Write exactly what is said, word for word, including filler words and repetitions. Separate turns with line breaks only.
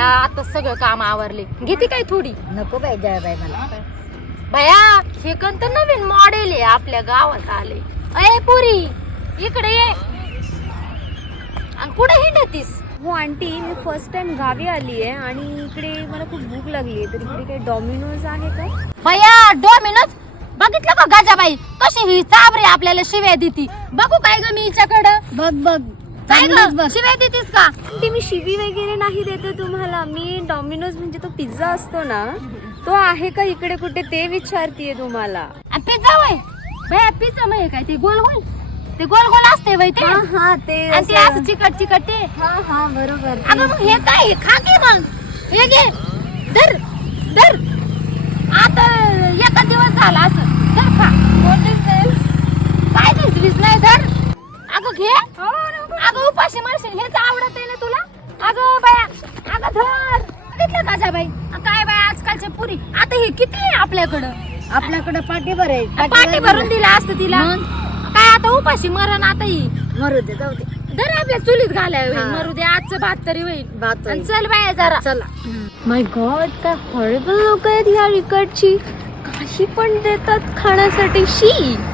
बाया आता सगळं काम आवरले, घेते काय थोडी?
नको बाई जय बाई मला.
बाया हे कोणतं नवीन मॉडेल आहे आपल्या गावात आले. अय पुरी इकडे ये. आणि कुठे हिंडतीस?
हो आंटी, मी फर्स्ट टाइम गावी आली आहे आणि इकडे मला खूप भूक लागली आहे, तर इकडे काही डॉमिनोज आहे का?
बाया डॉमिनोज बघितलं का गाजाबाई कशी ही चाबरी आपल्याला शिव्या देती? बघू काय ग मी हिच्याकडं?
बघ बघ
काय
चांगलंच
ग
बघ.
शिव्या देतीस का?
आंटी मी शिवी वगैरे नाही देते तुम्हाला. मी डॉमिनोज म्हणजे तो पिझ्झा असतो ना, तो आहे का इकडे कुठे ते विचारतीये तुम्हाला.
पिझ्झा वय बाया पिझ्झा म्हणजे काय ते गोल गोल ते गोल गोल असते वय ते.
हा हा ते
आणि ते
असं-
असं चिकट चिकट ते.
हा हा बरोबर.
अगं मग हे काय खा की मग हे घे धर धर. आता एका दिवस झाला असं धर खा. काय दिसलीस नाही धर. अगं घे. अगं उपाशी मरशील. हेच आवडत आहे ना तुला? अगं बाया अगं धर. बघितलं का बाई काय बाय आजकालच्या पुरी. आता हे किती आहे आपल्याकडं?
आपल्याकडे पाठी भर आहे.
पाटी भरून दिला असतं तिला. काय आता उपाशी मरण आता ही
मरू दे जाऊ दे.
धर आपल्या चुलीत घालाय
हा.
मरू दे आजचं भात तरी होईल.
भात
आणि
होईल.
चल बाया जरा
चला.
माय गॉड, काय हॉरेबल लोक आहेत ह्या इकडची. काही पण देतात खाण्यासाठी. शी.